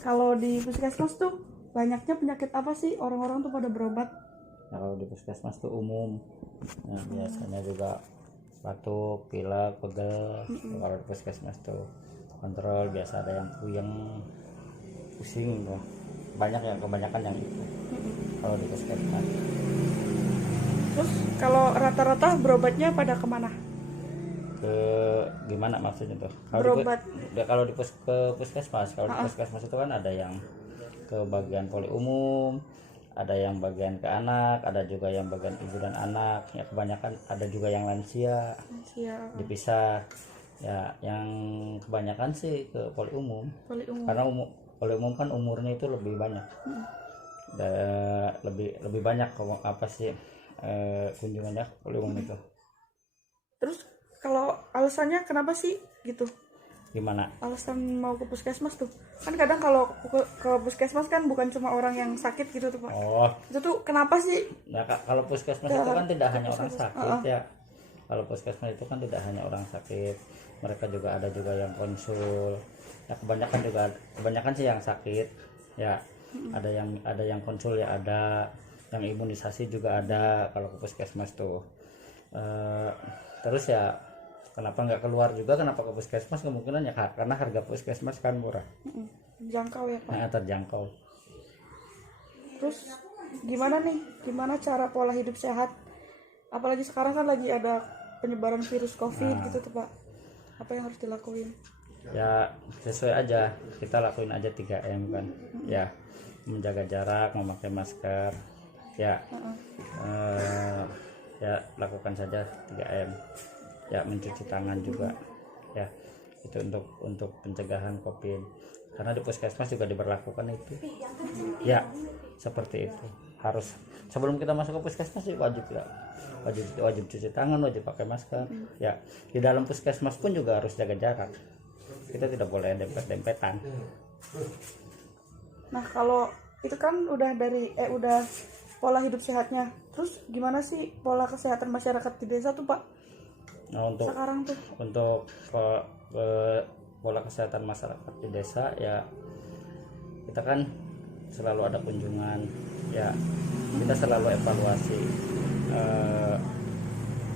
Kalau di puskesmas tuh banyaknya penyakit apa sih orang-orang tuh pada berobat? Nah, kalau di puskesmas tuh umum. Nah, biasanya juga batuk, pilek, pegel. Kalau di puskesmas tuh kontrol, biasa ada yang puyeng, pusing tuh. Banyak yang kebanyakan yang itu kalau di puskesmas. Terus kalau rata-rata berobatnya pada kemana? Ke gimana maksudnya tuh? Kalau Berobat. kalau di puskesmas, kalau di puskesmas itu kan ada yang ke bagian poli umum, ada yang bagian ke anak, ada juga yang bagian ibu dan anak. Ya kebanyakan ada juga yang lansia, Ya, dipisah. Ya yang kebanyakan sih ke poli umum. poli umum. Karena poli umum kan umurnya itu lebih banyak. Lebih banyak apa sih kunjungannya ke poli umum itu. Terus kalau alasannya kenapa sih gitu? Gimana? Alasan mau ke puskesmas tuh? Kan kadang kalau ke puskesmas kan bukan cuma orang yang sakit gitu tuh Pak. Oh, Itu tuh kenapa sih? nah kalau puskesmas itu kan tidak hanya orang sakit ya. Kalau puskesmas itu kan tidak hanya orang sakit, mereka juga ada juga yang konsul. Ya kebanyakan sih yang sakit. Ya ada yang konsul ya, ada yang imunisasi juga ada kalau ke puskesmas tuh. Terus ya kenapa nggak keluar juga, kenapa ke puskesmas, kemungkinan ya karena harga puskesmas kan murah. Jangkau ya Pak. Nah, terjangkau. Terus gimana cara pola hidup sehat, apalagi sekarang kan lagi ada penyebaran virus COVID gitu tuh Pak, apa yang harus dilakuin? Ya sesuai aja, kita lakuin aja 3M kan. Ya menjaga jarak, memakai masker, ya ya lakukan saja 3M, ya mencuci tangan juga, ya itu untuk pencegahan COVID. Karena di puskesmas juga diberlakukan itu, ya seperti itu. Harus sebelum kita masuk ke puskesmas sih wajib cuci tangan, wajib pakai masker. Ya di dalam puskesmas pun juga harus jaga jarak, kita tidak boleh dempet-dempetan. Nah kalau itu kan udah pola hidup sehatnya, terus gimana sih pola kesehatan masyarakat di desa tuh Pak? Nah, Sekarang tuh untuk pola kesehatan masyarakat di desa ya, kita kan selalu ada kunjungan, ya kita selalu evaluasi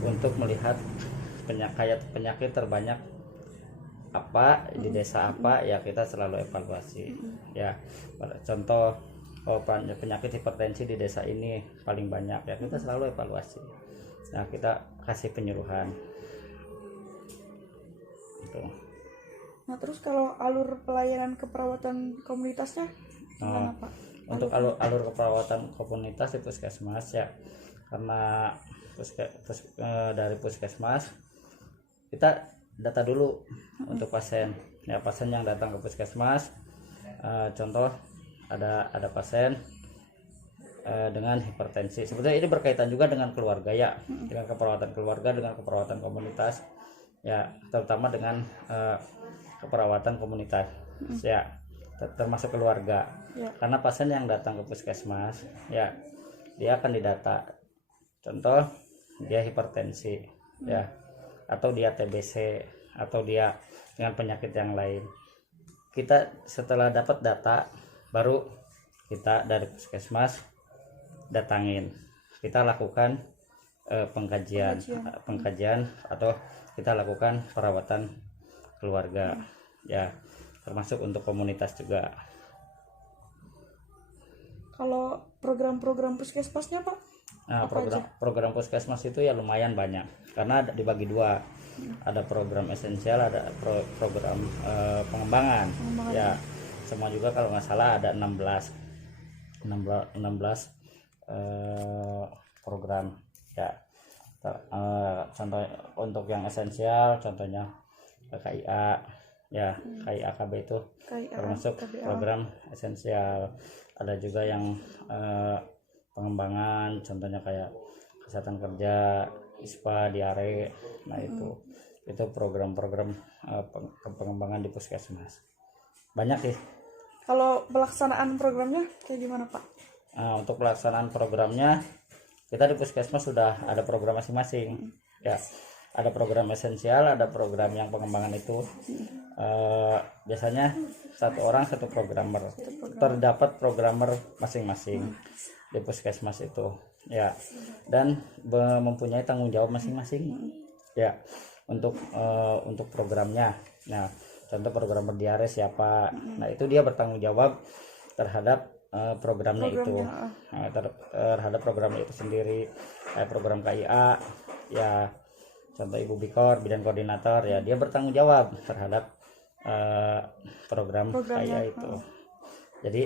untuk melihat penyakit terbanyak apa di desa apa, ya kita selalu evaluasi. Ya contoh, penyakit hipertensi di desa ini paling banyak, ya kita selalu evaluasi. Nah kita kasih penyuluhan gitu. Nah terus kalau alur pelayanan keperawatan komunitasnya gimana Pak? Untuk alur keperawatan komunitas di puskesmas ya, karena dari puskesmas kita data dulu untuk pasien. Ya pasien yang datang ke puskesmas, contoh ada pasien dengan hipertensi. Sebetulnya ini berkaitan juga dengan keluarga ya, dengan keperawatan keluarga, dengan keperawatan komunitas ya, terutama dengan keperawatan komunitas ya, termasuk keluarga ya. Karena pasien yang datang ke puskesmas ya, dia akan didata, contoh dia hipertensi ya, atau dia TBC, atau dia dengan penyakit yang lain. Kita setelah dapat data, baru kita dari puskesmas datangin, kita lakukan pengkajian atau kita lakukan perawatan keluarga ya, termasuk untuk komunitas juga. Kalau program-program puskesmasnya Pak? Nah, program puskesmas itu ya lumayan banyak, karena dibagi dua, ada program esensial, ada program pengembangan ya. Semua juga kalau nggak salah ada 16 program ya. Contoh untuk yang esensial, contohnya KIA ya, KIAKB itu termasuk program esensial. Ada juga yang pengembangan, contohnya kayak kesehatan kerja, ISPA, diare. Nah itu program-program pengembangan di puskesmas banyak sih. Kalau pelaksanaan programnya kayak gimana Pak? Nah, untuk pelaksanaan programnya, kita di puskesmas sudah ada program masing-masing ya. Ada program esensial, ada program yang pengembangan itu. Biasanya satu orang satu programmer. Terdapat programmer masing-masing di puskesmas itu ya, dan mempunyai tanggung jawab masing-masing ya untuk programnya. Nah, contoh programmer diare siapa, nah itu dia bertanggung jawab terhadap programnya itu, terhadap programnya itu sendiri. Kayak program KIA ya, contoh Ibu Bikor bidang koordinator ya, dia bertanggung jawab terhadap program KIA itu. Jadi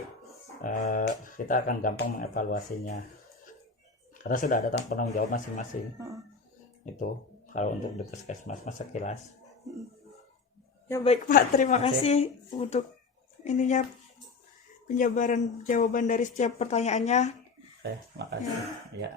kita akan gampang mengevaluasinya karena sudah ada penanggung jawab masing-masing. Itu kalau untuk di puskesmas sekilas. Ya baik Pak, terima kasih untuk ininya penjabaran jawaban dari setiap pertanyaannya. Makasih ya.